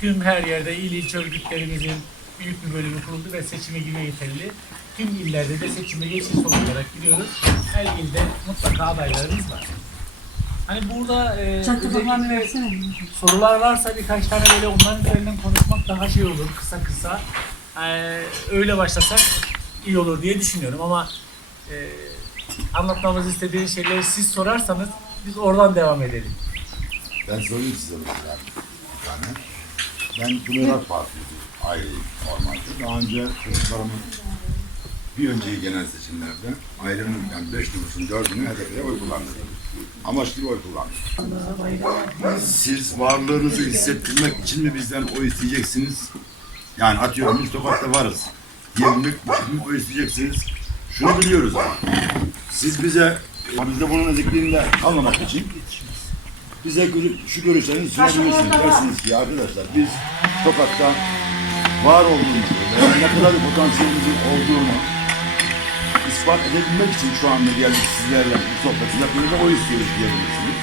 tüm her yerde il ilçe örgütlerimizin büyük bir bölümü kuruldu ve seçime girme yeterli. Tüm illerde de seçime geçiş olarak gidiyoruz. Her ilde mutlaka adaylarımız var. Hani burada e, özellikle versene. sorular varsa birkaç tane böyle onların üzerinden konuşmak daha şey olur kısa kısa. Ee, öyle başlasak iyi olur diye düşünüyorum ama e, anlatmamızı istediğiniz şeyleri siz sorarsanız biz oradan devam edelim. Ben sorayım size mesela. Yani ben Cumhuriyet Partisi ayrıyım normalde. Daha önce çocuklarımın bir önceki genel seçimlerde ailemin yani beş nüfusun dördünü HDP'ye oy kullandırdım. Amaçlı oy kullandım. Siz varlığınızı hissettirmek için mi bizden oy isteyeceksiniz? Yani atıyorum biz sokakta varız. 20 bin oy isteyeceksiniz. Şunu biliyoruz ama. Siz bize, biz de bunun ezikliğinde kalmamak için bize görü- şu görüşlerinizi sunabilirsiniz. Dersiniz ki arkadaşlar biz sokakta var olduğumuzu ve ne kadar bir potansiyelimizin olduğunu ispat edebilmek için şu anda geldik sizlerle bu sohbeti yapıyoruz ve o istiyoruz diyebilirsiniz.